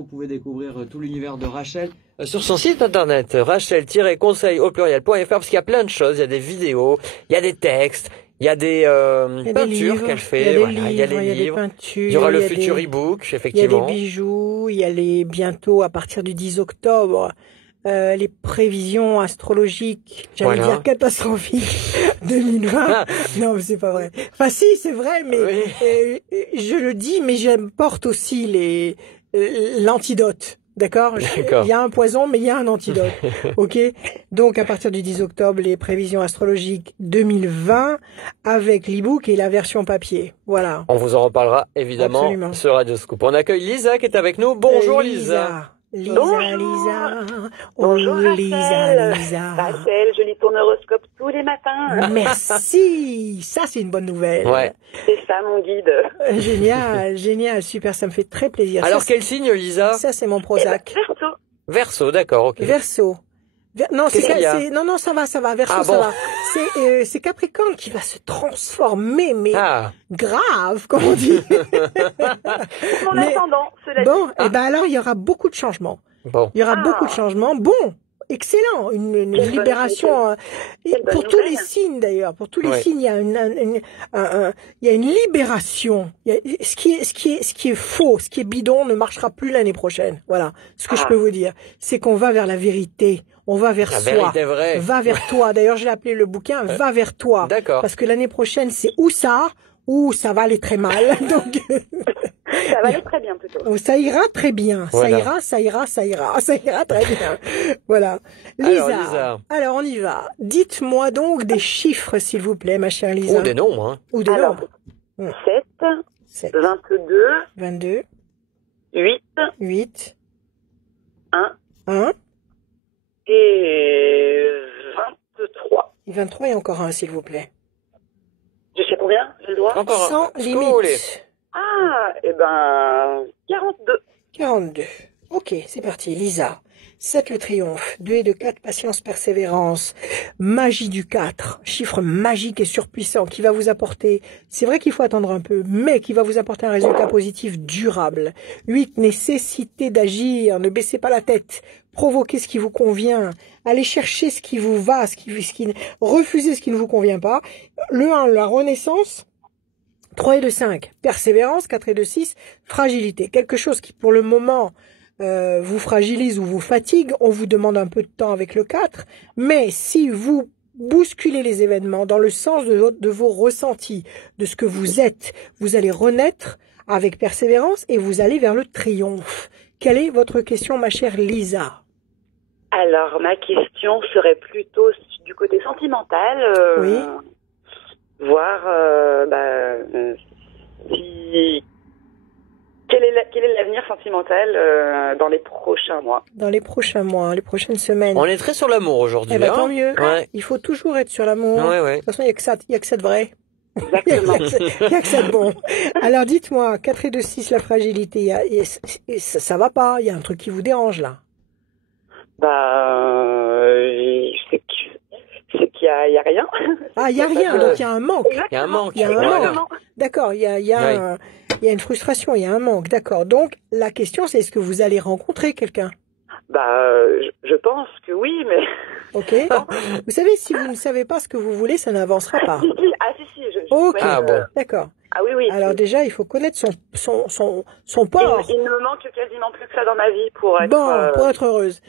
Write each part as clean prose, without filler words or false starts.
Vous pouvez découvrir tout l'univers de Rachel sur son site internet rachel-conseil au pluriel.fr parce qu'il y a plein de choses, il y a des vidéos, il y a des textes, il y a des peintures qu'elle fait, il y a les livres, peintures, il y aura le futur e-book, effectivement. Il y a des bijoux, il y a bientôt, à partir du 10 octobre, les prévisions astrologiques, j'allais dire catastrophiques, 2020. Non, mais c'est pas vrai. Enfin, si, c'est vrai, mais je le dis, mais j'apporte aussi l'antidote. D'accord. Il y a un poison, mais il y a un antidote. Ok. Donc, à partir du 10 octobre, les prévisions astrologiques 2020 avec l'e-book et la version papier. Voilà. On vous en reparlera évidemment sur Radio Scoop. On accueille Lisa qui est avec nous. Bonjour Lisa. Bonjour. Bonjour Lisa. Rachel, je lis ton horoscope tous les matins. Merci. Ça, c'est une bonne nouvelle. Ouais. C'est ça, mon guide. Génial, super, ça me fait très plaisir. Alors, quel signe, Lisa? Ça, c'est mon Prozac. Verseau. Verseau, d'accord, ok. Verseau. Non, non, ça va. Verseau, ça va. C'est Capricorne qui va se transformer, mais grave, comme on dit. Mon ascendant, cela dit. Bon, et ben alors, il y aura beaucoup de changements. Bon. Il y aura beaucoup de changements. Bon. Excellent, une libération pour tous les signes d'ailleurs, pour tous les signes, il y a une libération. Ce qui est faux, ce qui est bidon ne marchera plus l'année prochaine. Voilà, ce que je peux vous dire, c'est qu'on va vers la vérité, on va vers soi, vérité vraie. Va vers toi. D'ailleurs, je l'ai appelé le bouquin Va vers toi. D'accord. Parce que l'année prochaine, c'est où ça va aller très mal. Donc ça va aller très bien plutôt. Ça ira très bien. Voilà. Ça ira très bien. Voilà. Lisa. Alors, on y va. Dites-moi donc des chiffres, s'il vous plaît, ma chère Lisa. Ou des nombres, hein. Ou des nombres. 7, 22, 8, 1 et 23. Et 23 et encore un, s'il vous plaît. Je sais combien, j'ai le droit? Encore sans limite. Ah, 42. 42. Ok, c'est parti. Lisa. 7 le triomphe, 2 et 2, 4, patience, persévérance, magie du 4, chiffre magique et surpuissant qui va vous apporter, c'est vrai qu'il faut attendre un peu, mais qui va vous apporter un résultat positif durable. 8, nécessité d'agir, ne baissez pas la tête, provoquez ce qui vous convient, allez chercher ce qui vous va, refusez ce qui ne vous convient pas. Le 1, la renaissance. 3 et 2, 5, persévérance. 4 et 2, 6, fragilité. Quelque chose qui, pour le moment, vous fragilise ou vous fatigue, on vous demande un peu de temps avec le 4, mais si vous bousculez les événements dans le sens de vos ressentis, de ce que vous êtes, vous allez renaître avec persévérance et vous allez vers le triomphe. Quelle est votre question, ma chère Lisa? Alors, ma question serait plutôt du côté sentimental. Oui. Voir quel est l'avenir sentimental dans les prochains mois? Dans les prochains mois, les prochaines semaines. On est très sur l'amour aujourd'hui. Eh ben, tant mieux. Ouais. Il faut toujours être sur l'amour. Ouais. De toute façon, il n'y a que ça de vrai. Exactement. Il n'y a que ça de bon. Alors, dites-moi, 4 et 2, 6, la fragilité, ça va pas? Il y a un truc qui vous dérange, là? C'est qu'il y a rien. Ah, il y a rien, donc il y a un manque. Il y a un manque. Il y a un manque. D'accord, il y a une frustration, il y a un manque. D'accord. Donc, la question, c'est est-ce que vous allez rencontrer quelqu'un? Je pense que oui, mais... Ok. Vous savez, si vous ne savez pas ce que vous voulez, ça n'avancera pas. Si, ok. Ah bon. D'accord. Ah oui. Alors déjà, il faut connaître son port. Il ne me manque quasiment plus que ça dans ma vie pour être... pour être heureuse.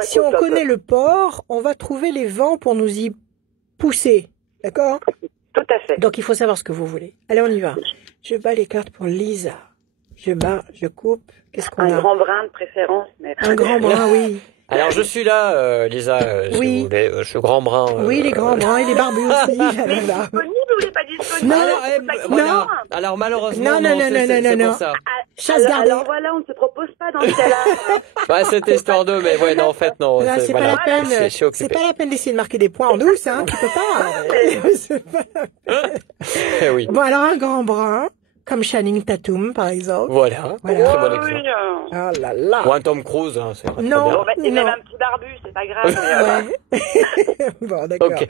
Si on connaît le port, on va trouver les vents pour nous y pousser. D'accord? Tout à fait. Donc, il faut savoir ce que vous voulez. Allez, on y va. Je bats les cartes pour Lisa. Je bats, je coupe. Qu'est-ce qu'on a? Un grand brin de préférence. Mais... Un grand brin, oui. Alors, je suis là, Lisa, si vous voulez, ce grand brin. Oui, les grands brins et les barbus aussi. Disponible ou il n'est pas disponible? Non. Alors, malheureusement, non. C'est pour ça. Chasse gardée. Alors voilà, on ne se propose pas dans ce cas-là. C'était histoire d'eux, mais ouais, non, en fait, non. Là, c'est pas la peine. C'est pas la peine d'essayer de marquer des points en douce, hein. Tu peux pas. Oui. Bon, alors, un grand brun. Comme Channing Tatum, par exemple. Voilà. Très bon exemple. Oh là là. Ou un Tom Cruise, hein, c'est pas non, trop bien. Et même un petit barbu, c'est pas grave. Bon, d'accord. Okay.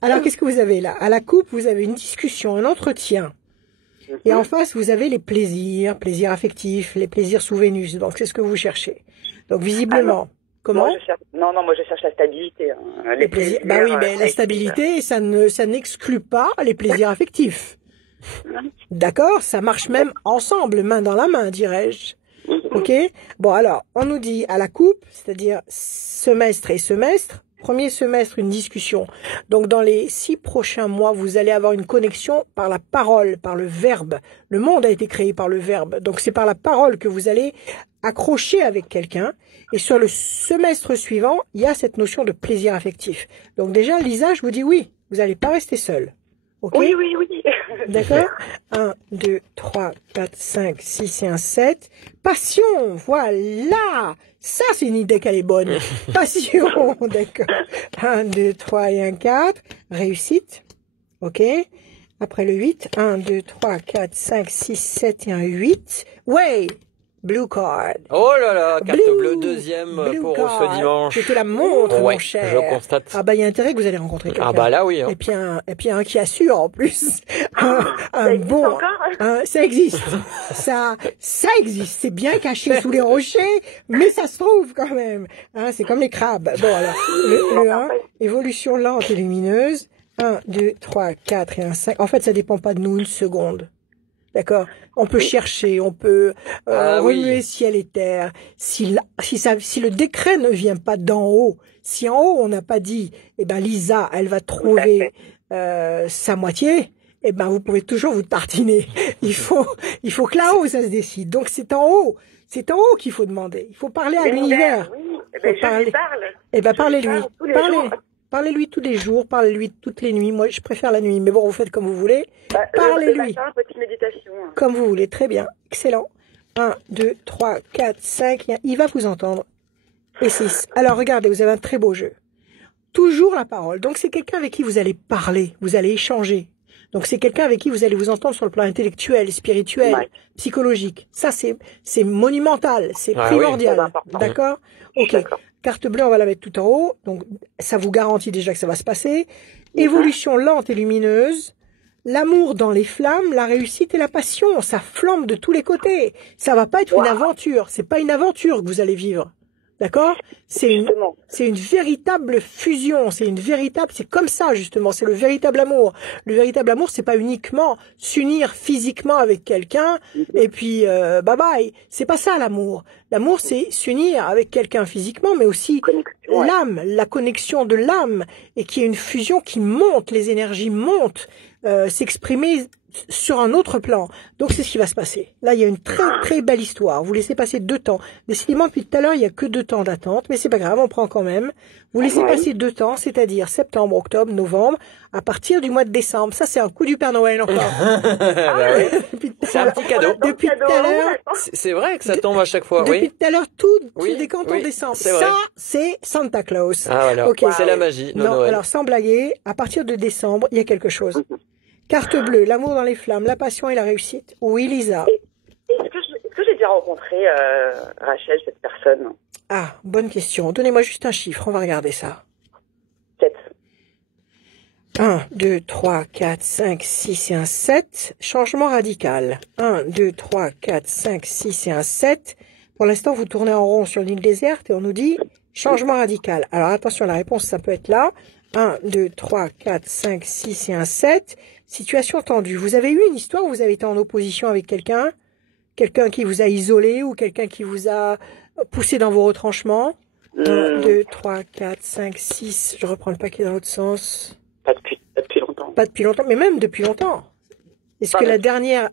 Alors, qu'est-ce que vous avez là? À la coupe, vous avez une discussion, un entretien. Et en face, vous avez les plaisirs affectifs, les plaisirs sous Vénus. Donc, c'est ce que vous cherchez. Donc, visiblement, comment? Moi, je cherche la stabilité. Hein. Les plaisirs. Bah oui, mais la stabilité, ça n'exclut pas les plaisirs affectifs. D'accord? Ça marche même ensemble, main dans la main, dirais-je. Ok? Bon, alors, on nous dit à la coupe, c'est-à-dire semestre et semestre. Premier semestre, une discussion. Donc, dans les 6 prochains mois, vous allez avoir une connexion par la parole, par le verbe. Le monde a été créé par le verbe. Donc, c'est par la parole que vous allez accrocher avec quelqu'un. Et sur le semestre suivant, il y a cette notion de plaisir affectif. Donc, déjà, Lisa, je vous dis oui. Vous n'allez pas rester seule. Ok? Oui. D'accord? 1, 2, 3, 4, 5, 6 et un 7. Passion, voilà! Ça, c'est une idée qu'elle est bonne. Passion, d'accord. 1, 2, 3 et un 4. Réussite. Ok? Après le 8, 1, 2, 3, 4, 5, 6, 7 et un 8. Ouais! Blue card. Oh là là, carte bleue, deuxième pour ce dimanche. Je te la montre, mon cher. Je constate. Ah bah, il y a intérêt que vous allez rencontrer quelqu'un. Ah bah là, oui. Hein. Et puis un qui assure, en plus. un bon. Encore ça existe. Ça existe. C'est bien caché sous les rochers, mais ça se trouve quand même. Hein, c'est comme les crabes. Bon, alors, le 1, évolution lente et lumineuse. 1, 2, 3, 4 et un 5. En fait, ça dépend pas de nous une seconde. D'accord? On peut chercher, on peut remuer ciel et terre. Si le décret ne vient pas d'en haut, si en haut on n'a pas dit, eh ben Lisa, elle va trouver sa moitié, eh ben vous pouvez toujours vous tartiner. Il faut que là-haut ça se décide. Donc c'est en haut qu'il faut demander. Il faut parler à l'univers. Oui, je lui parle. Eh ben parlez-lui. Parlez-lui tous les jours, parlez-lui toutes les nuits. Moi, je préfère la nuit, mais bon, vous faites comme vous voulez. Parlez-lui. Petite méditation. Comme vous voulez, très bien. Excellent. 1, 2, 3, 4, 5. Il va vous entendre. Et 6. Alors, regardez, vous avez un très beau jeu. Toujours la parole. Donc, c'est quelqu'un avec qui vous allez parler, vous allez échanger. Donc, c'est quelqu'un avec qui vous allez vous entendre sur le plan intellectuel, spirituel, psychologique. Ça, c'est monumental, c'est primordial. D'accord? Ok. D'accord. Carte bleue, on va la mettre tout en haut. Donc, ça vous garantit déjà que ça va se passer. Évolution lente et lumineuse. L'amour dans les flammes, la réussite et la passion. Ça flambe de tous les côtés. Ça va pas être une aventure. C'est pas une aventure que vous allez vivre. D'accord? C'est une véritable fusion. C'est comme ça, justement. C'est le véritable amour. Le véritable amour, c'est pas uniquement s'unir physiquement avec quelqu'un et puis, bye bye. C'est pas ça, l'amour. L'amour, c'est s'unir avec quelqu'un physiquement, mais aussi l'âme, la connexion de l'âme et qui est une fusion qui monte, les énergies montent, s'exprimer sur un autre plan. Donc c'est ce qui va se passer. Là, il y a une très très belle histoire. Vous laissez passer 2 temps. Décidément, depuis tout à l'heure, il y a que 2 temps d'attente, mais c'est pas grave, on prend quand même. Vous laissez passer 2 temps, c'est-à-dire septembre, octobre, novembre, à partir du mois de décembre. Ça, c'est un coup du Père Noël encore. C'est un petit cadeau. Depuis tout à l'heure. C'est vrai que ça tombe à chaque fois, Depuis tout à l'heure, tout décompte en décembre. Ça, c'est Santa Claus. Ah voilà. Okay. C'est la magie. Non, alors sans blaguer, à partir de décembre, il y a quelque chose. Carte bleue, l'amour dans les flammes, la passion et la réussite. Oui, Lisa. Est-ce que j'ai déjà rencontré Rachel, cette personne? Ah, bonne question. Donnez-moi juste un chiffre, on va regarder ça. 7. 1, 2, 3, 4, 5, 6 et un 7. Changement radical. 1, 2, 3, 4, 5, 6 et un 7. Pour l'instant, vous tournez en rond sur l'île déserte et on nous dit changement radical. Alors attention, la réponse, ça peut être là. 1, 2, 3, 4, 5, 6 et un 7. Situation tendue. Vous avez eu une histoire où vous avez été en opposition avec quelqu'un? Quelqu'un qui vous a isolé ou quelqu'un qui vous a poussé dans vos retranchements? 1, 2, 3, 4, 5, 6. Je reprends le paquet dans l'autre sens. Pas depuis longtemps. Pas depuis longtemps, mais même depuis longtemps. Est-ce que la dernière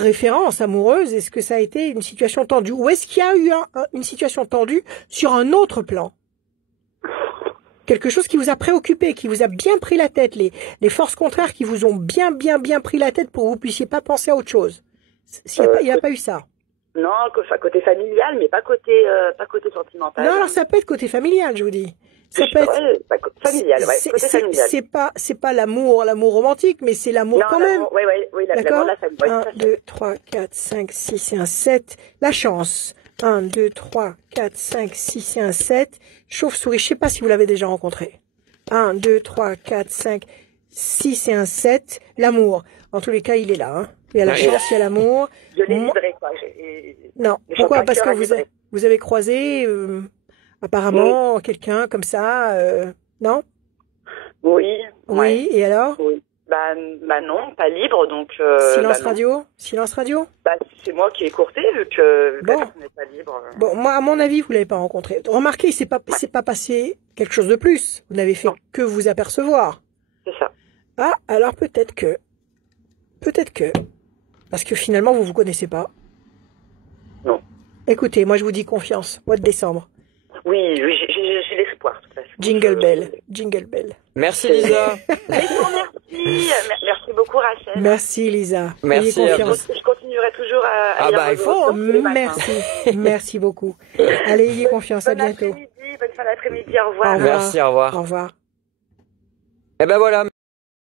référence amoureuse, est-ce que ça a été une situation tendue? Ou est-ce qu'il y a eu une situation tendue sur un autre plan? Quelque chose qui vous a préoccupé, qui vous a bien pris la tête, les forces contraires qui vous ont bien pris la tête pour que vous puissiez pas penser à autre chose. Il n'y a pas eu ça. Non, côté familial, mais pas côté sentimental. Non, alors ça peut être côté familial, je vous dis. Ça peut être familial, côté familial. C'est pas l'amour romantique, mais c'est l'amour quand même. Oui, d'accord. La famille. 1, 2, 3, 4, 5, 6 et un 7. La chance. 1, 2, 3, 4, 5, 6 et un 7. Chauve-souris, je sais pas si vous l'avez déjà rencontré. 1, 2, 3, 4, 5. Si c'est un 7, l'amour. En tous les cas, il est là. Hein. Il y a la chance, il y a l'amour. Je l'ai livré, quoi. Non. Pourquoi? Parce que vous avez croisé apparemment quelqu'un comme ça, non? Oui. Oui, ouais. et alors? Oui. Bah non, pas libre, donc... Silence radio? Silence radio? Bah, c'est moi qui ai courté, vu que bon. la personne n'est pas libre. Bon, moi, à mon avis, vous l'avez pas rencontré. Remarquez, il s'est pas passé quelque chose de plus. Vous n'avez fait que vous apercevoir. C'est ça. Ah, alors peut-être que, parce que finalement, vous connaissez pas. Non. Écoutez, moi, je vous dis confiance. Mois de décembre. Oui, j'ai l'espoir, de toute façon. Jingle bell, jingle bell. Merci Lisa. Merci beaucoup Rachel. Merci Lisa. Merci. Je continuerai toujours à lire il faut. Merci beaucoup. Allez, ayez confiance. À bientôt. Bonne fin d'après-midi. Au revoir. Merci, au revoir. Au revoir. Et ben voilà.